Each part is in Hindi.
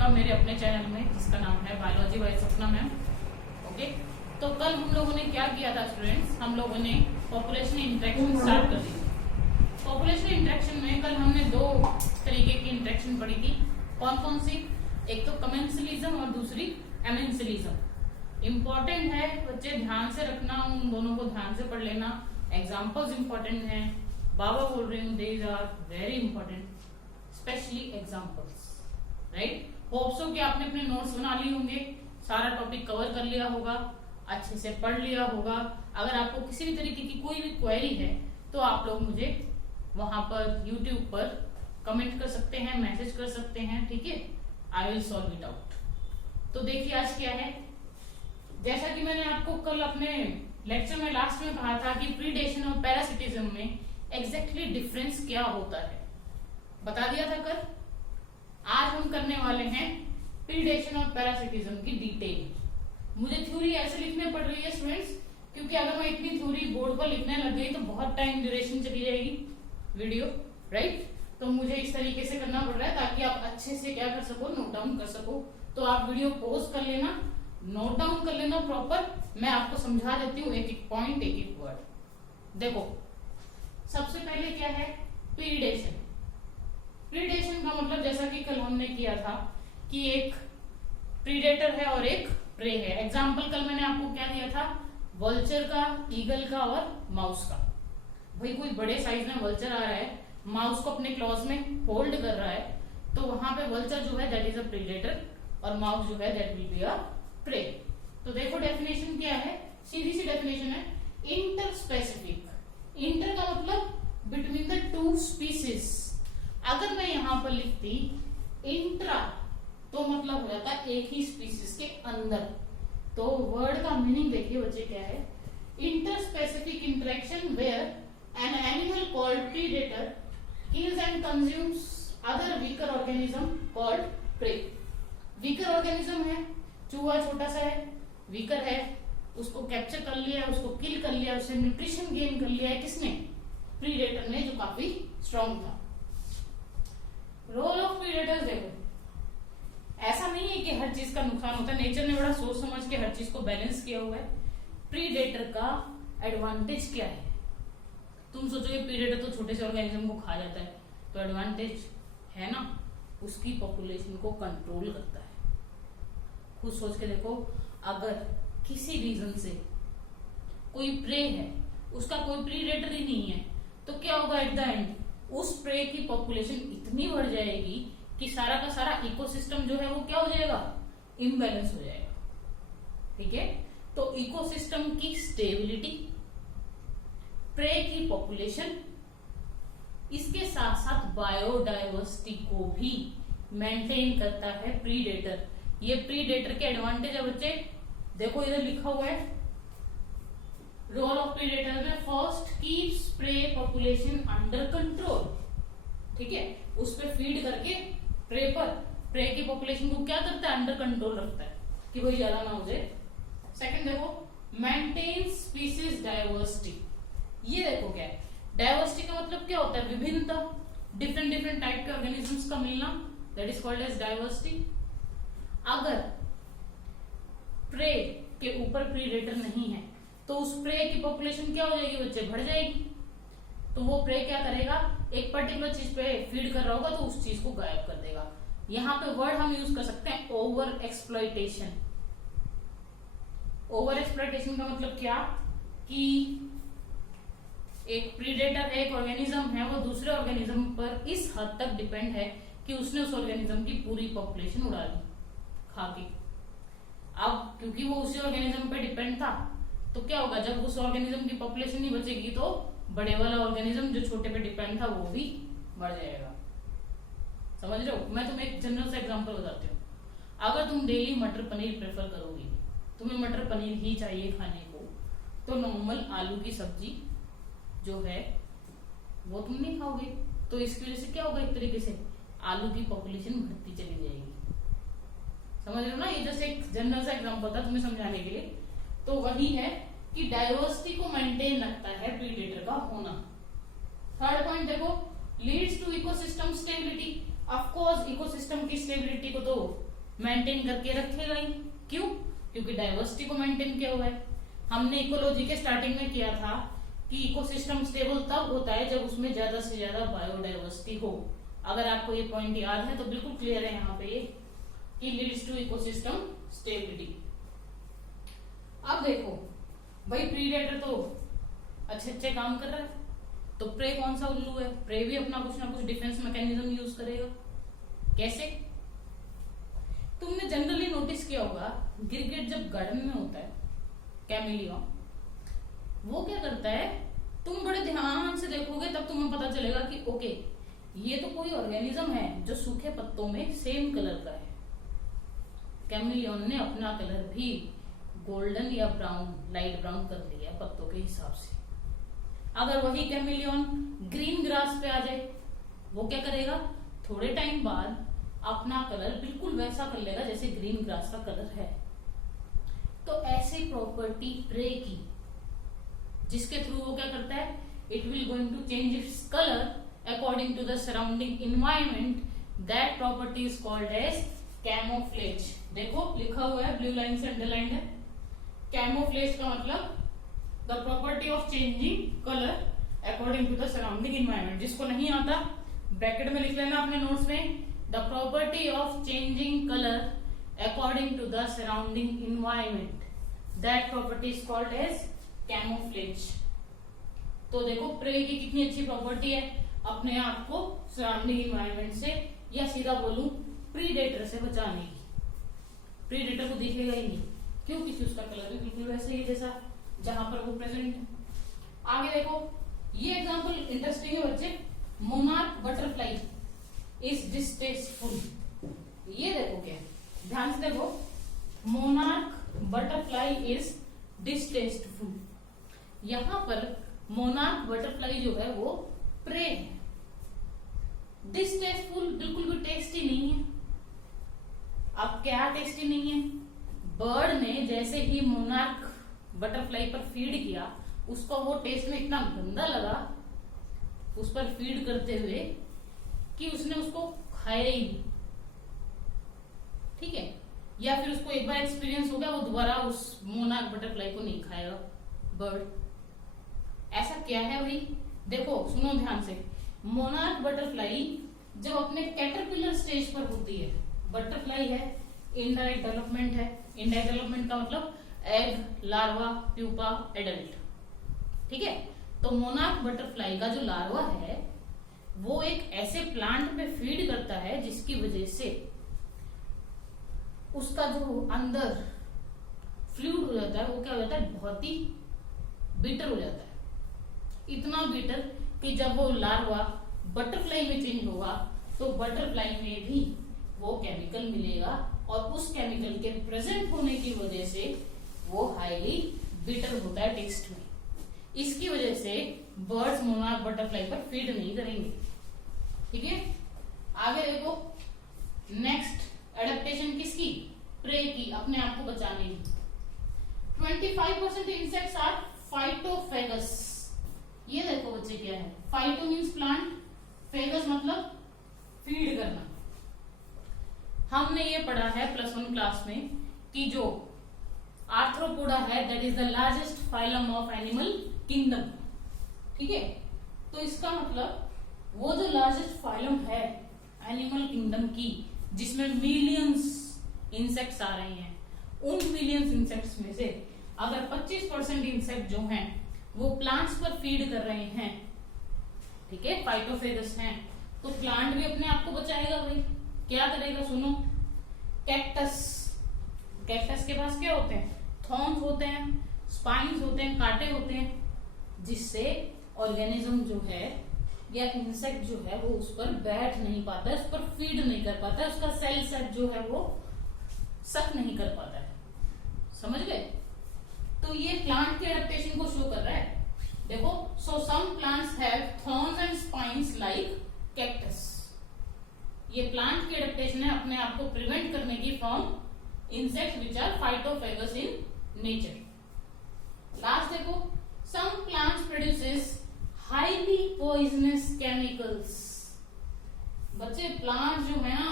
आपका मेरे अपने चैनल में, जिसका नाम है बायोलॉजी बाय सपना मैम। ओके, तो कल हम लोगों ने क्या किया था स्टूडेंट्स, हम लोगों ने पॉपुलेशन इंटरेक्शन स्टार्ट कर दी थी। पॉपुलेशन इंटरेक्शन में कल हमने दो तरीके की इंटरेक्शन पढ़ी थी। कौन कौन सी? एक तो कमेंसलिज्म और दूसरी एमेंसलिज्म। इंपॉर्टेंट है बच्चे, ध्यान से रखना, उन दोनों को ध्यान से पढ़ लेना। एग्जाम्पल्स इंपॉर्टेंट हैं, बाबा बोल रही हूँ, these are very important, specially examples, right. Hope so कि आपने अपने नोट्स बना लिए होंगे, सारा टॉपिक कवर कर लिया होगा, अच्छे से पढ़ लिया होगा। अगर आपको किसी भी तरीके की कोई भी क्वेरी है तो आप लोग मुझे वहां पर यूट्यूब पर कमेंट कर सकते हैं, मैसेज कर सकते हैं, ठीक है। I will solve it out. तो देखिए आज क्या है, जैसा कि मैंने आपको कल अपने लेक्चर में लास्ट में कहा था कि प्रीडेशन और पैरासिटिज्म में एग्जैक्टली डिफरेंस क्या होता है, बता दिया था कल। आज हम करने वाले हैं प्रीडेशन और पैरासिटिज्म की डिटेल। मुझे थ्योरी ऐसे लिखने पड़ रही है स्टूडेंट्स, क्योंकि अगर मैं इतनी थ्योरी बोर्ड पर लिखने लग गई तो बहुत टाइम ड्यूरेशन चली जाएगी वीडियो, राइट। तो मुझे इस तरीके से करना पड़ रहा है ताकि आप अच्छे से क्या कर सको, नोट डाउन कर सको। तो आप वीडियो पॉज कर लेना, नोट डाउन कर लेना प्रॉपर। मैं आपको समझा देती हूँ एक एक पॉइंट, एक एक वर्ड। देखो सबसे पहले क्या है प्रीडेशन। प्रीडेशन का मतलब जैसा कि कल हमने किया था कि एक प्रीडेटर है और एक प्रे है। एग्जाम्पल कल मैंने आपको क्या दिया था, वल्चर का, ईगल का और माउस का। भाई कोई बड़े साइज में वल्चर आ रहा है, माउस को अपने क्लॉज में होल्ड कर रहा है, तो वहां पे वल्चर जो है दैट इज अ प्रीडेटर और माउस जो है that will be a prey. तो देखो डेफिनेशन क्या है, सीधी सी डेफिनेशन है, इंटर स्पेसिफिक। इंटर का मतलब बिटवीन द टू स्पीसीज। अगर मैं यहां पर लिखती इंट्रा तो मतलब हो जाता एक ही स्पीसीज के अंदर। तो वर्ड का मीनिंग देखिए बच्चे क्या है, interspecific interaction where an animal called predator kills and consumes other weaker organism called prey. Weaker organism है, चूहा छोटा सा है, वीकर है, उसको कैप्चर कर लिया, उसको किल कर लिया, उससे न्यूट्रिशन गेन कर लिया है, किसने? प्रीडेटर ने, जो काफी स्ट्रॉन्ग था। रोल ऑफ प्रीडेटर्स देखो, ऐसा नहीं है कि हर चीज का नुकसान होता है, नेचर ने बड़ा सोच समझ के हर चीज को बैलेंस किया हुआ है। प्रीडेटर का एडवांटेज क्या है? तुम सोचोगे प्रीडेटर तो छोटे से ऑर्गेनिज्म को खा जाता है, तो एडवांटेज है ना, उसकी पॉपुलेशन को कंट्रोल करता है। खुद सोच के देखो, अगर किसी रीजन से कोई प्रे है, उसका कोई प्रीडेटर ही नहीं है, तो क्या होगा एट द एंड, उस प्रे की पॉपुलेशन इतनी बढ़ जाएगी कि सारा का सारा इकोसिस्टम जो है वो क्या हो जाएगा, इम्बैलेंस हो जाएगा, ठीक है। तो इकोसिस्टम की स्टेबिलिटी, प्रे की पॉपुलेशन, इसके साथ साथ बायोडाइवर्सिटी को भी मेंटेन करता है प्रीडेटर। ये प्रीडेटर के एडवांटेज है बच्चे, देखो इधर लिखा हुआ है रोल ऑफ प्रीडेटर में, first keeps pray population under control, ठीक है। उस पर फीड करके प्रे पर, प्रे की पॉपुलेशन को क्या करता है, अंडर कंट्रोल रखता है कि भाई ज्यादा ना हो जाए। सेकंड देखो मेंटेन स्पीसीज डाइवर्सिटी। ये देखो क्या है, डाइवर्सिटी का मतलब क्या होता है, विभिन्नता, डिफरेंट डिफरेंट टाइप के ऑर्गेनिजम्स का मिलना, that is called as diversity. अगर प्रे के ऊपर प्रीडेटर नहीं है तो उस प्रे की पॉपुलेशन क्या हो जाएगी बच्चे, बढ़ जाएगी। तो वो प्रे क्या करेगा, एक पर्टिकुलर चीज पे फीड कर रहा होगा तो उस चीज को गायब कर देगा। यहाँ पे वर्ड हम यूज कर सकते हैं ओवर एक्सप्लॉइटेशन। ओवर एक्सप्लॉइटेशन का मतलब क्या, कि एक प्रीडेटर है, एक ऑर्गेनिज्म है, वो दूसरे ऑर्गेनिज्म पर इस हद तक डिपेंड है कि उसने उस ऑर्गेनिज्म की पूरी पॉपुलेशन उड़ा दी खा के। अब क्योंकि वो उसी ऑर्गेनिज्म पे डिपेंड था, तो क्या होगा, जब उस ऑर्गेनिज्म की पॉपुलेशन नहीं बचेगी तो बड़े वाला ऑर्गेनिज्म जो छोटे पे डिपेंड था वो भी बढ़ जाएगा। समझ रहे हो? मैं तुम्हें एक जनरल सा एग्जांपल बताती हूँ। अगर तुम डेली मटर पनीर प्रेफर करोगे, तुम्हें मटर पनीर ही चाहिए खाने को, तो नॉर्मल आलू की सब्जी जो है वो तुम नहीं खाओगे। तो इसकी वजह से क्या होगा, एक तरीके से आलू की पॉपुलेशन घटती चली जाएगी। समझ रहे हो ना? ये जैसे एक जनरल सा एग्जांपल था तुम्हें समझाने के लिए। तो वही है कि डाइवर्सिटी को मेंटेन रखता है प्रीडेटर का होना। थर्ड पॉइंट देखो, leads to ecosystem stability. Of course ecosystem की स्टेबिलिटी को तो मेंटेन करके रखेगा ही। क्यों? क्योंकि डाइवर्सिटी को मेंटेन किया हुआ है। हमने इकोलॉजी के स्टार्टिंग में किया था कि इकोसिस्टम स्टेबल तब होता है जब उसमें ज्यादा से ज्यादा बायोडाइवर्सिटी हो। अगर आपको ये पॉइंट याद है तो बिल्कुल क्लियर है यहाँ पे ये कि लीड्स टू इकोसिस्टम स्टेबिलिटी। अब देखो भाई, प्रीडेटर तो अच्छे अच्छे काम कर रहा है, तो प्रे कौन सा उल्लू है? प्रे भी अपना कुछ ना कुछ डिफेंस मैकेनिज्म यूज करेगा। कैसे? तुमने जनरली नोटिस किया होगा, गिरगिट जब गार्डन में होता है, कैमेलियन, वो क्या करता है, तुम बड़े ध्यान से देखोगे तब तुम्हें पता चलेगा कि ओके, ये तो कोई ऑर्गेनिज्म है जो सूखे पत्तों में सेम कलर का है। कैमेलियन ने अपना कलर भी गोल्डन या ब्राउन, लाइट ब्राउन कर लिया पत्तों के हिसाब से। अगर वही कैमेलियन ग्रीन ग्रास पे आ जाए, वो क्या करेगा, थोड़े टाइम बाद अपना कलर बिल्कुल वैसा कर लेगा जैसे ग्रीन ग्रास का कलर है। तो ऐसी प्रॉपर्टी प्रे की, जिसके थ्रू वो क्या करता है, it will going to change its colour according to the surrounding environment. That property is called as camouflage. देखो लिखा हुआ है, ब्लू लाइन से अंडरलाइंड है। कैमोफ्लेज का मतलब the property of changing colour according to the surrounding environment. जिसको नहीं आता ब्रैकेट में लिख लेना अपने नोट्स में, the property of changing colour according to the surrounding environment, that property is called as camouflage. तो देखो प्रे की कितनी अच्छी प्रॉपर्टी है, अपने आप को सराउंडिंग इन्वायरमेंट से, या सीधा बोलूं प्रीडेटर से बचाने की। प्रीडेटर को दिखेगा ही नहीं, क्यों? क्योंकि उसका कलर भी बिल्कुल वैसे ही जैसा जहां पर वो प्रेजेंट है। आगे देखो, ये एग्जांपल इंटरेस्टिंग है बच्चे। Monarch butterfly is distasteful. ये देखो क्या, ध्यान से देखो, मोनार्क बटरफ्लाई इज डिस्टेस्टफुल। यहां पर मोनार्क बटरफ्लाई जो है वो प्रे है। डिस्टेस्टफुल बिल्कुल भी टेस्टी नहीं है। अब क्या टेस्टी नहीं है? बर्ड ने जैसे ही मोनार्क बटरफ्लाई पर फीड किया, उसको वो टेस्ट में इतना गंदा लगा उस पर फीड करते हुए कि उसने उसको खाया ही नहीं। ठीक है? या फिर उसको एक बार एक्सपीरियंस हो गया, वो दोबारा उस मोनार्क बटरफ्लाई को नहीं खाएगा बर्ड। ऐसा क्या है भाई? देखो सुनो ध्यान से, मोनार्क बटरफ्लाई जब अपने कैटरपिलर स्टेज पर होती है, बटरफ्लाई है, इनडायरेक्ट डेवलपमेंट है। इनडायरेक्ट डेवलपमेंट का मतलब एग, लार्वा, प्यूपा, एडल्ट। ठीक है? तो मोनार्क बटरफ्लाई का जो लार्वा है वो एक ऐसे प्लांट पे फीड करता है जिसकी वजह से उसका जो अंदर फ्लूइड हो जाता है वो क्या हो जाता है, बहुत ही बिटर हो जाता है। इतना बिटर कि जब वो लार्वा बटरफ्लाई में चेंज होगा तो बटरफ्लाई में भी वो केमिकल मिलेगा, और उस केमिकल के प्रेजेंट होने की वजह से वो हाईली बिटर होता है टेस्ट में। इसकी वजह से बर्ड्स मोनार्क बटरफ्लाई पर फीड नहीं करेंगे। ठीक है? आगे देखो, नेक्स्ट एडेप्टेशन किसकी? प्रे की, अपने आप को बचाने की। 25% इंसेक्ट्स आर फाइटोफेगस। ये देखो बच्चे क्या है, फाइटो मीन्स प्लांट, फेगस मतलब फीड करना। हमने ये पढ़ा है +1 क्लास में कि जो आर्थ्रोपोडा है that is the largest phylum of animal kingdom. ठीक है? तो इसका मतलब वो जो लार्जेस्ट फाइलम है एनिमल किंगडम की, जिसमें मिलियंस इंसेक्ट्स आ रहे हैं, उन मिलियंस इंसेक्ट्स में से अगर 25% इंसेक्ट जो हैं वो प्लांट्स पर फीड कर रहे हैं, ठीक है, फाइटोफेगस हैं, तो प्लांट भी अपने आप को बचाएगा भाई। क्या करेगा? सुनो, कैक्टस, कैक्टस के पास क्या होते हैं? थॉर्न्स होते हैं, स्पाइन्स होते हैं, कांटे होते हैं, जिससे ऑर्गेनिज्म जो है या इंसेक्ट जो है वो उस पर बैठ नहीं पाता है, उस पर फीड नहीं कर पाता है, उसका सेल सेट जो है वो सक नहीं कर पाता है। समझ गए? तो ये प्लांट के एडेप्टेशन को शो कर रहा है। देखो, so some plants have thorns and spines like cactus. ये प्लांट की एडेप्टेशन है अपने आप को प्रिवेंट करने की from insects which are phytophagous in nature. Last देखो, some plants produces highly poisonous chemicals. बच्चे प्लांट जो है ना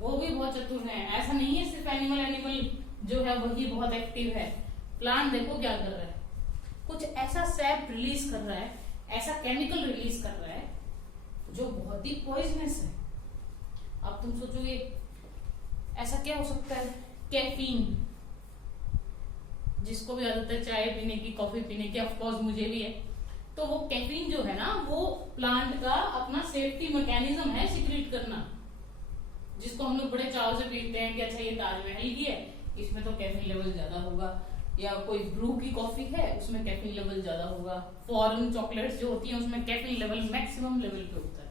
वो भी बहुत चतुर है। ऐसा नहीं है सिर्फ एनिमल जो है वही बहुत एक्टिव है। प्लांट देखो क्या कर रहा है, कुछ ऐसा सैप रिलीज कर रहा है, ऐसा केमिकल रिलीज कर रहा है जो बहुत ही पॉइजनस है। अब तुम सोचोगे ऐसा क्या हो सकता है? कैफीन, जिसको भी आदत है चाय पीने की, कॉफी पीने की, ऑफ कोर्स मुझे भी है। तो वो कैफीन जो है ना, वो प्लांट का अपना सेफ्टी मैकेनिज्म है सिक्रीट करना, जिसको हम लोग बड़े चाव से पीते हैं कि अच्छा ये ताजमहल की है, इसमें तो कैफीन लेवल ज्यादा होगा, या कोई ब्रू की कॉफी है उसमें कैफीन लेवल ज्यादा होगा, फॉरेन चॉकलेट्स जो होती हैं उसमें कैफीन लेवल मैक्सिमम लेवल पे होता है।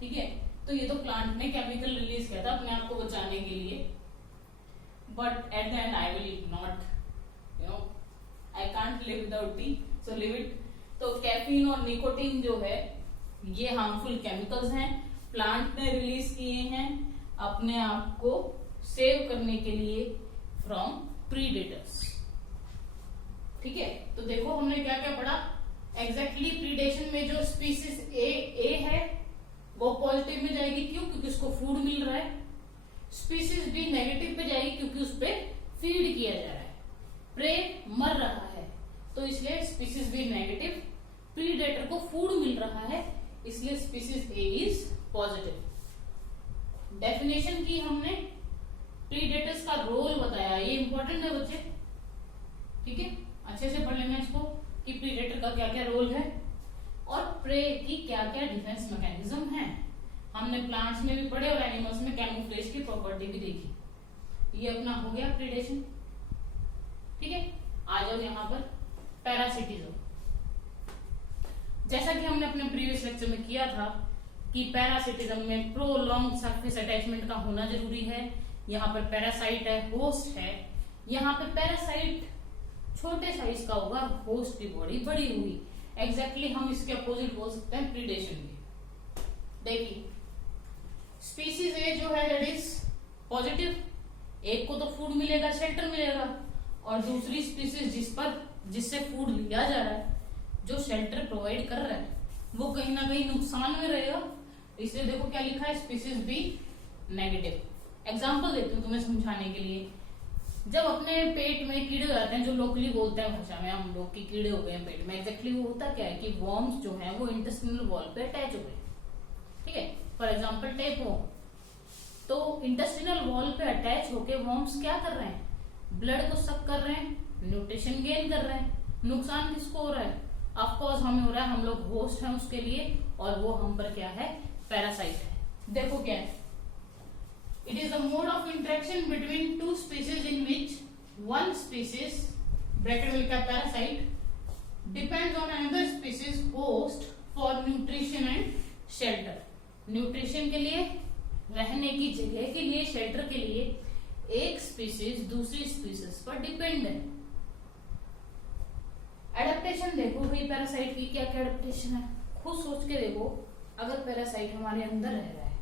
ठीक है, तो ये तो प्लांट ने केमिकल रिलीज किया था अपने आप को बचाने के लिए, but at the and I will not, you know, I can't live without T, so live it. तो कैफीन और निकोटीन जो है ये हार्मफुल केमिकल्स हैं, प्लांट ने रिलीज किए हैं अपने आप को सेव करने के लिए फ्रॉम प्रीडेटर्स। ठीक है, तो देखो हमने क्या क्या पढ़ा। एग्जैक्टली प्रीडेशन में जो स्पीसीज ए है वो पॉजिटिव में जाएगी, क्यों? क्योंकि उसको फूड मिल रहा है। स्पीसीज बी नेगेटिव पे जाएगी क्योंकि उस पे फीड किया जा रहा है, प्रे मर रहा है, तो इसलिए स्पीसीज बी नेगेटिव, प्रीडेटर को फूड मिल रहा है, इसलिए species A is positive. Definition की हमने, प्रीडेटर्स का रोल बताया, ये इंपॉर्टेंट है बच्चे। ठीक है, अच्छे से पढ़ लेना इसको कि प्रीडेटर का क्या क्या रोल है और प्रे की क्या क्या डिफेंस मैकेनिज्म है। हमने प्लांट्स में भी पढ़े और एनिमल्स में कैमोफ्लेज की प्रॉपर्टी भी देखी। ये अपना हो गया प्रीडेशन। ठीक है, आ जाओ यहाँ पर पैरासिटिज्म। जैसा कि हमने अपने प्रीवियस लेक्चर में किया था कि पैरासिटिज्म में प्रोलॉन्ग सरफेस अटैचमेंट का होना जरूरी है। यहाँ पर पैरासाइट है, होस्ट है। यहाँ पर पैरासाइट छोटे साइज का होगा, होस्ट की बॉडी बड़ी हुई। एग्जैक्टली हम इसके अपोजिट बोल सकते हैं प्रीडेशन भी। देखिए स्पीसीज ए जो है दैट इज पॉजिटिव, एक को तो फूड मिलेगा, शेल्टर मिलेगा, और दूसरी स्पीसीज जिससे फूड लिया जा रहा है, जो शेल्टर प्रोवाइड कर रहा है, वो कहीं ना कहीं नुकसान में रहेगा। इसलिए देखो क्या लिखा है, स्पीसीज बी नेगेटिव। एग्जाम्पल देती हूँ तुम्हें समझाने के लिए। जब अपने पेट में कीड़े आते हैं, जो लोकली बोलते हैं भाषा में हम लोग की कीड़े हो गए हैं पेट में, एग्जैक्टली वो होता क्या है कि वर्म्स जो है वो इंटेस्टिनल वॉल पे अटैच हो गए। ठीक है, फॉर एग्जाम्पल टेप हो, तो इंटेस्टिनल वॉल पे अटैच होके वर्म्स क्या कर रहे हैं, ब्लड को सक कर रहे हैं, न्यूट्रिशन गेन कर रहे हैं। नुकसान किसको हो रहा है? ऑफकोर्स हमें हो रहा है, हम लोग होस्ट हैं उसके लिए, और वो हम पर क्या है, पैरासाइट है। देखो क्या है, it is a mode of interaction between two species in which one species bracket will का parasite depends on another species host for nutrition and shelter। Nutrition के लिए, रहने की जगह के लिए, शेल्टर के लिए एक स्पीसीज दूसरी स्पीसीज पर डिपेंड है। एडेप्टेशन देखो भाई पैरासाइट की क्या क्या एडेप्टेशन है, खुद सोच के देखो। अगर पैरासाइट हमारे अंदर रह रहा है,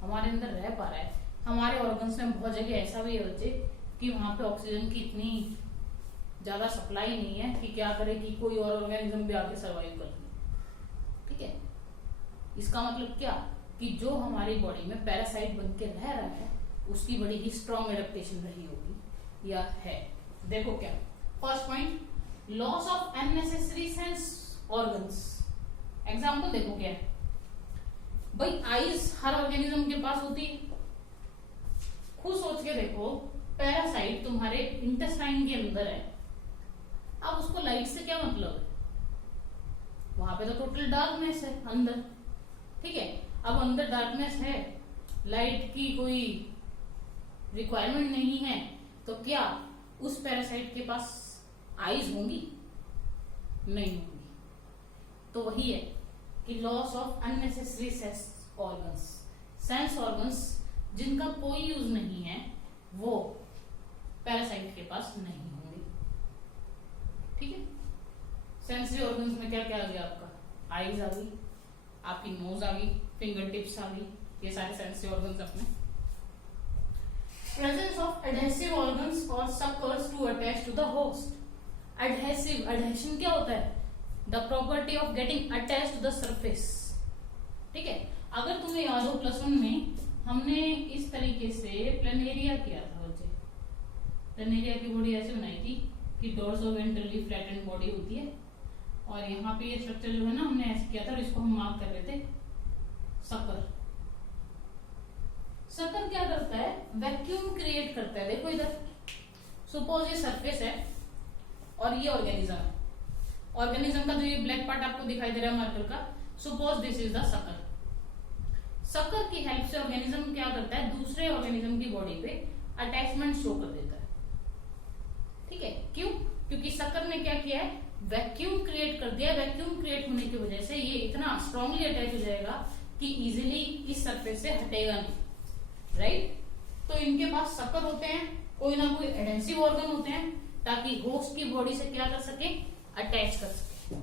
हमारे अंदर रह पा रहा है, हमारे ऑर्गन्स में बहुत जगह ऐसा भी है बच्चे कि वहां पे ऑक्सीजन की इतनी ज्यादा सप्लाई नहीं है कि क्या करे कि कोई और ऑर्गेनिज्म भी आके सर्वाइव कर ले। ठीक है, इसका मतलब क्या कि जो हमारी बॉडी में पैरासाइट बन के रह रहा है उसकी बड़ी ही स्ट्रॉन्ग एडेप्टेशन रही होगी या है। देखो क्या, first point, loss of unnecessary sense organs. Example देखो क्या है भाई, आईज हर ऑर्गेनिज्म के पास होती है। खुद सोच के देखो, पैरासाइट तुम्हारे इंटेस्टाइन के अंदर है, अब उसको लाइट से क्या मतलब है? वहां पे तो टोटल डार्कनेस है अंदर। ठीक है, अब अंदर डार्कनेस है, लाइट की कोई रिक्वायरमेंट नहीं है, तो क्या उस पैरासाइट के पास आईज होंगी? नहीं होंगी। तो वही है कि loss of unnecessary sense organs, sense organs जिनका कोई यूज नहीं है वो पैरासाइट के पास नहीं होंगे। ठीक है, सेंसरी ऑर्गन्स में क्या क्या आ गया आपका, आईज आ गई, आपकी नोज आ गई, फिंगर टिप्स आ गई, ये सारे सेंसरी ऑर्गन्स अपने। प्रेजेंस ऑफ एडहेसिव ऑर्गन्स और suckers to attach to the host. Adhesive, adhesion क्या होता है? The property of getting attach to the surface. ठीक है, अगर तुम्हें याद हो प्लस वन में हमने इस तरीके से प्लेनेरिया किया था बच्चे। प्लेनेरिया की बॉडी ऐसे बनाई थी कि डोर्सोवेंट्रली फ्लैटेंड बॉडी होती है, और यहाँ पे ये स्ट्रक्चर जो है ना हमने ऐसे किया था, और इसको हम मार्क कर रहे थे सकर। सकर क्या करता है, वैक्यूम क्रिएट करता है। देखो इधर, सपोज ये सरफेस है और ये ऑर्गेनिज्म है। ऑर्गेनिज्म का जो ये ब्लैक पार्ट आपको दिखाई दे रहा है मार्कर का, suppose this is the sucker. Sucker की हेल्प से ऑर्गेनिज्म क्या करता है, दूसरे ऑर्गेनिज्म की बॉडी पे अटैचमेंट शो कर देता है। ठीक है, क्यों? क्योंकि सकर ने क्या किया है, वैक्यूम क्रिएट कर दिया। वैक्यूम क्रिएट होने की वजह से ये इतना स्ट्रांगली अटैच हो जाएगा कि इजीली इस सरफेस से हटेगा नहीं, राइट। तो इनके पास सकर होते हैं, कोई ना कोई एडेंसिव ऑर्गन होते हैं, ताकि होस्ट की बॉडी से क्या कर सके, अटैच कर सके।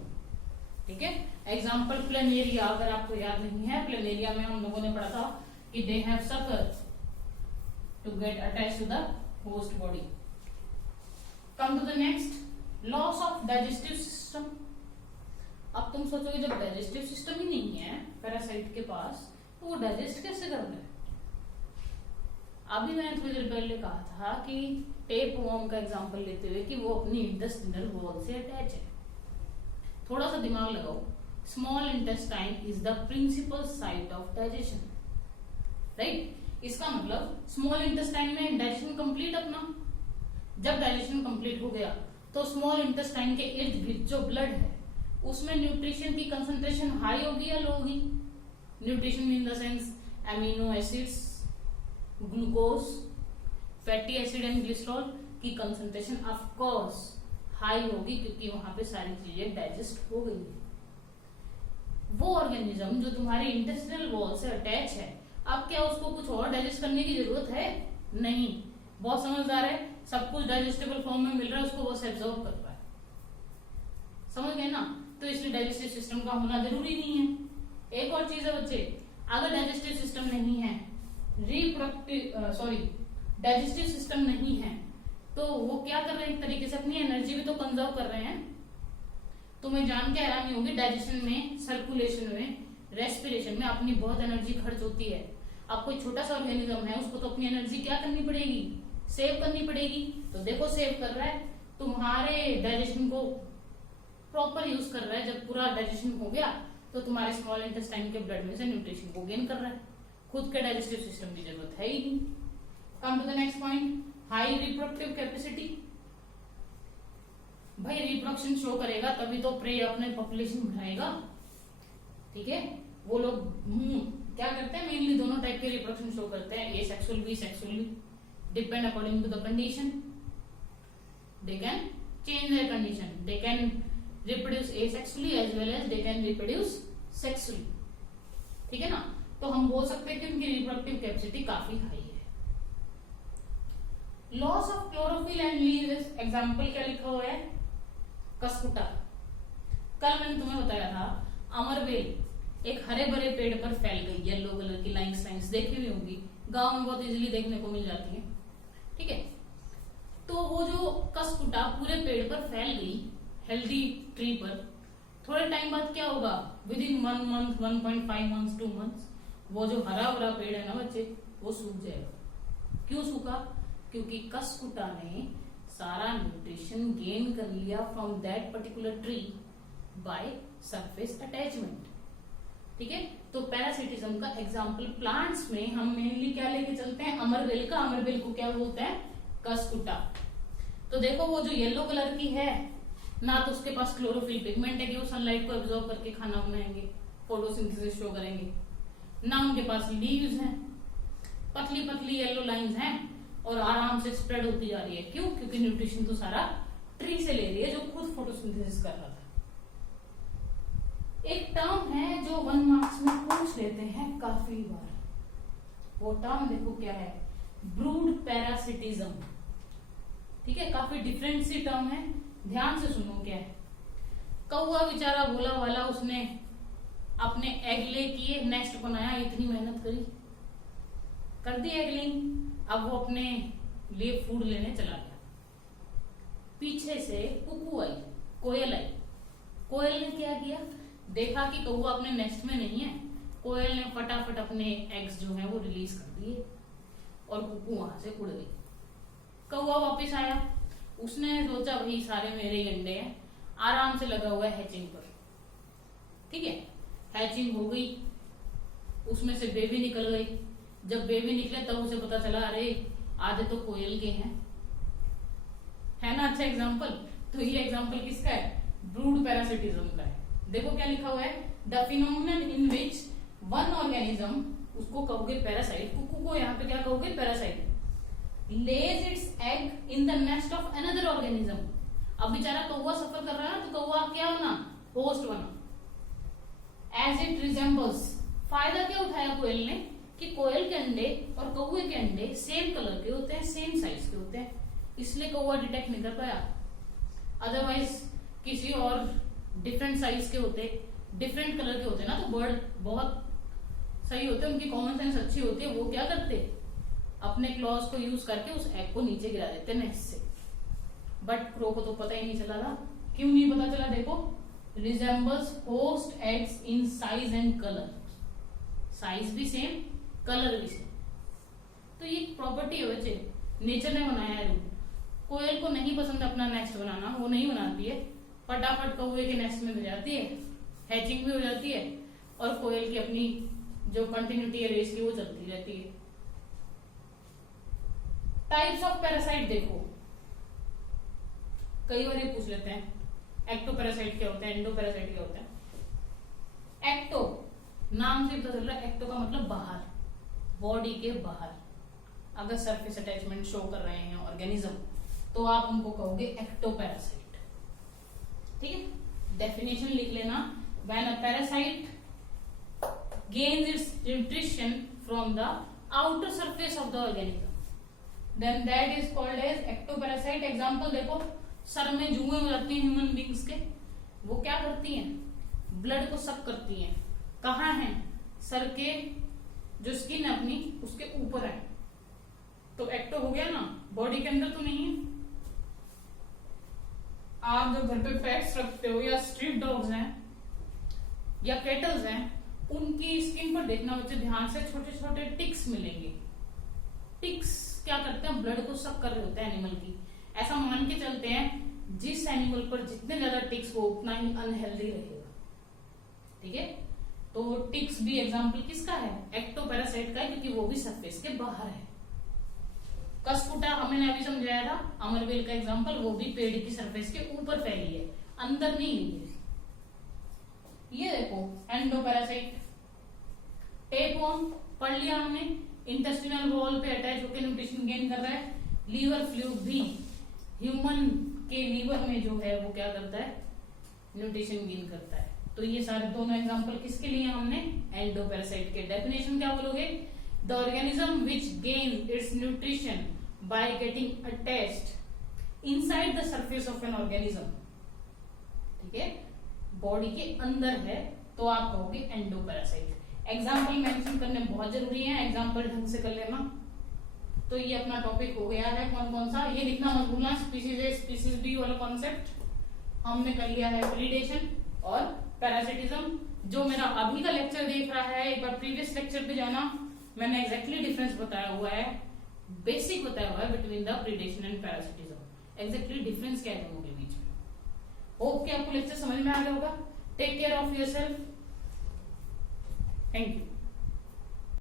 ठीक है, एग्जाम्पल प्लेनेरिया, अगर आपको याद नहीं है, प्लेनेरिया में हम लोगों ने पढ़ा था कि they have sucker to get attach to the host body. Come to the next, loss of digestive system. अब तुम सोचोगे जब डाइजेस्टिव सिस्टम ही नहीं है पैरासाइट के पास, तो वो डाइजेस्ट कैसे कर रहे हैं? अभी मैंने थोड़ी देर पहले कहा था कि टेप वर्म का एग्जांपल लेते हुए कि वो अपनी इंटेस्टिनल वॉल से अटैच है। थोड़ा सा दिमाग लगाओ, small intestine is the principal site of digestion, right. इसका मतलब स्मॉल इंटेस्टाइन में डाइजेशन कंप्लीट अपना। जब डाइजेशन कंप्लीट हो गया तो स्मॉल इंटेस्टाइन के इर्द गिर्द जो ब्लड है उसमें न्यूट्रिशन की कंसंट्रेशन हाई होगी या लो होगी? Nutrition in the sense amino acids, glucose, fatty acid and glycerol की कंसंट्रेशन ऑफ कोर्स हाई होगी, क्योंकि वहां पे सारी चीजें डाइजेस्ट हो गई है। वो ऑर्गेनिज्म जो तुम्हारे इंटेस्टिनल वॉल से अटैच है, अब क्या उसको कुछ और डाइजेस्ट करने की जरूरत है? नहीं। बहुत समझदार है, सब कुछ डाइजेस्टेबल फॉर्म में मिल रहा है, उसको बस एब्जॉर्ब कर रहा है। समझ गए ना? तो इसलिए डाइजेस्टिव सिस्टम का होना जरूरी नहीं है। एक और चीज है बच्चे, अगर डाइजेस्टिव सिस्टम नहीं है, डाइजेस्टिव सिस्टम नहीं है, तो वो क्या कर रहे हैं, एक तरीके से अपनी एनर्जी भी तो कंजर्व कर रहे हैं। तुम्हें जान के हैरानी होगी, डाइजेशन में, सर्कुलेशन में, रेस्पिरेशन में अपनी बहुत एनर्जी खर्च होती है। अब कोई छोटा सा ऑर्गेनिज्म है, उसको तो अपनी एनर्जी क्या करनी पड़ेगी, सेव करनी पड़ेगी। तो देखो सेव कर रहा है, तुम्हारे डाइजेशन को प्रॉपर यूज कर रहा है। जब पूरा डाइजेशन हो गया तो तुम्हारे स्मॉल इंटेस्टाइन के ब्लड में से न्यूट्रिशन को गेन कर रहा है। खुद के डाइजेस्टिव सिस्टम की जरूरत है ही नहीं। Come to the next point, high reproductive capacity. भाई रिप्रोडक्शन शो करेगा तभी तो प्रे अपने पॉपुलेशन बढ़ाएगा। ठीक है, वो लोग क्या करते हैं, मेनली दोनों टाइप के रिप्रोडक्शन शो करते हैं, asexual, bisexual, depend according to the condition. They can change their condition, they can reproduce asexually as well as they can reproduce sexually। ठीक है ना? तो हम बोल सकते हैं कि उनकी रिप्रोडक्टिव कैपेसिटी काफी हाई है। Loss of chlorophyll and leaves, example क्या लिखा हुआ है, कसकुटा। कल मैंने तुम्हें बताया था अमरबेल एक हरे भरे पेड़ पर फैल गई, येलो कलर की लाइंस देखी हुई होंगी, गांव में बहुत इजीली देखने को मिल जाती है। ठीक है, तो वो जो कसकुटा पूरे पेड़ पर फैल गई, हेल्दी ट्री पर, थोड़े टाइम बाद क्या होगा, with in 1 month, 1.5 months, 2 months, वो जो हरा भरा पेड़ है ना बच्चे, वो सूख जाएगा। क्यों सूखा? क्योंकि कसकुटा ने सारा न्यूट्रिशन गेन कर लिया from that particular tree by surface attachment. ठीक है, तो पैरासिटिज्म का एग्जाम्पल प्लांट्स में हम मेनली क्या लेके चलते हैं, अमरबेल का। अमरबेल को क्या बोलते हैं, कसकुटा। तो देखो वो जो येलो कलर की है, ना तो उसके पास क्लोरोफिल पिगमेंट है कि वो सनलाइट को एब्जॉर्ब करके खाना बनाएंगे, फोटोसिंथेसिस शो करेंगे, ना उनके पास लीव्स हैं, पतली पतली येलो लाइंस हैं और आराम से स्प्रेड होती जा रही है। क्यों? क्योंकि न्यूट्रिशन तो सारा ट्री से ले रही है, जो खुद फोटोसिंथेसिस कर रहा था। एक टर्म है जो 1 मार्क्स में पूछ लेते हैं काफी बार, वो टर्म देखो क्या है, ब्रूड पैरासिटिज्म। ठीक है, काफी डिफरेंट सी टर्म है, ध्यान से सुनो क्या है। कौवा बेचारा भोला वाला, उसने अपने एग ले किए, नेस्ट बनाया, इतनी मेहनत करी, कर दी एगलिंग, अब वो अपने लिए फूड लेने चला गया। पीछे से कुकू आई, कोयल आई। कोयल ने क्या किया, देखा कि कौवा अपने नेस्ट में नहीं है, कोयल ने फटाफट अपने एग्स जो है वो रिलीज कर दिए और कुकू वहां से उड़ गई। कौवा वापस आया, उसने सोचा भाई सारे मेरे ही अंडे हैं, आराम से लगा हुआ है हैचिंग पर। ठीक है, हैचिंग हो गई, उसमें से बेबी निकल गई। जब बेबी निकले तब उसे पता चला अरे आधे तो कोयल के हैं, है ना। अच्छा एग्जाम्पल। तो ये एग्जाम्पल किसका है? ब्रूड पैरासिटिज्म का है। देखो क्या लिखा हुआ है, the phenomenon in which one organism, उसको कहोगे पैरासाइट, कुकू को यहाँ पे क्या कहोगे? Parasite, lays its egg in the nest of another organism। अब बेचारा कौवा सफर कर रहा है तो कौवा क्या बना? होस्ट बना। As it resembles, फायदा क्या उठाया कोयल ने कि कोयल के अंडे और कौवे के अंडे सेम कलर के होते हैं, सेम साइज के होते हैं, इसलिए कौवा डिटेक्ट नहीं कर पाया। अदरवाइज किसी और डिफरेंट साइज के होते, डिफरेंट कलर के होते ना, तो बर्ड बहुत सही होते, उनकी कॉमन सेंस अच्छी होती है, वो क्या करते? अपने क्लॉज को यूज करके उस एग को नीचे गिरा देते नेस्ट से। बट क्रो को तो पता ही नहीं चला था। क्यों नहीं पता चला? देखो, resembles host eggs in size and colour, size भी सेम, कलर भी सेम। तो ये प्रॉपर्टी है बच्चे, नेचर ने बनाया है रूल। कोयल को नहीं पसंद अपना नेस्ट बनाना, वो नहीं बनाती है, फटाफट कौवे के नेस्ट में गिर जाती है, हैचिंग भी हो जाती है और कोयल की अपनी जो कंटिन्यूटी है रेस की वो चलती रहती है। टाइप्स ऑफ पैरासाइट देखो, कई बार ये पूछ लेते हैं एक्टो पैरासाइट क्या होता है, एंडो पैरासाइट क्या होता है। एक्टो नाम से पता चल रहा है, एक्टो का मतलब बाहर, बॉडी के बाहर। अगर सरफेस अटैचमेंट शो कर रहे हैं ऑर्गेनिज्म तो आप उनको कहोगे एक्टो पैरासाइट। ठीक है, डेफिनेशन लिख लेना, when a parasite gains it's nutrition from the outer surface of the organism then that is called as ectoparasite। Example देखो, सर में जुएं हो जाती हैं ह्यूमन बींग्स के, वो क्या करती हैं? ब्लड को सक करती हैं। कहाँ है? सर के जो स्किन है अपनी उसके ऊपर है, तो एक्टो हो गया ना, बॉडी के अंदर तो नहीं है। आप जो घर पे पेट्स रखते हो या स्ट्रीट डॉग्स हैं या कैटल्स हैं, उनकी स्किन पर देखना बच्चे ध्यान से, छोटे छोटे टिक्स मिलेंगे। टिक्स क्या करते हैं? ब्लड को सक कर रहे होते हैं एनिमल की। ऐसा मान के चलते हैं जिस एनिमल पर जितने ज्यादा टिक्स हो उतना ही अनहेल्दी रहेगा। ठीक है, तो टिक्स भी एग्जाम्पल किसका है? एक्टो पैरासाइट का है, क्योंकि वो भी सरफेस के बाहर है। कसकुटा हमने अभी समझाया था, अमरवेल का एग्जाम्पल, वो भी पेड़ की सरफेस के ऊपर फैली है, अंदर नहीं है। ये देखो एंडो पैरासाइट, टेपवर्म पढ़ लिया हमने, इंटेस्टिनल वॉल पे अटैच होकर न्यूट्रिशन गेन कर रहा है। लीवर फ्लूक भी ह्यूमन के लीवर में जो है वो क्या करता है? न्यूट्रिशन गेन करता है। तो ये सारे दोनों एग्जांपल किसके लिए हमने? एंडो पैरासाइट के। डेफिनेशन क्या बोलोगे? The organism which gain it's nutrition by getting attached inside the surface of an organism. ठीक है, बॉडी के अंदर है तो आप कहोगे एंडो पैरासाइट। एग्जाम्पल मेंशन करने बहुत जरूरी है, एग्जाम्पल ढंग से कर लेना। तो ये अपना टॉपिक हो गया है कौन कौन सा, ये लिखना मत भूलना, स्पीसीज ए स्पीसीज बी वाला कॉन्सेप्ट हमने कर लिया है। प्रीडेशन और पैरासिटिज्म। जो मेरा अभी का लेक्चर देख रहा है, एक बार प्रीवियस लेक्चर पे जाना, मैंने एग्जैक्टली डिफरेंस बताया हुआ है, बेसिक बताया हुआ है between the predation and parasitism. Exactly difference क्या है दोनों के बीच में। होप कि आपको लेक्चर समझ में आ गया होगा। Take care of yourself. Thank you.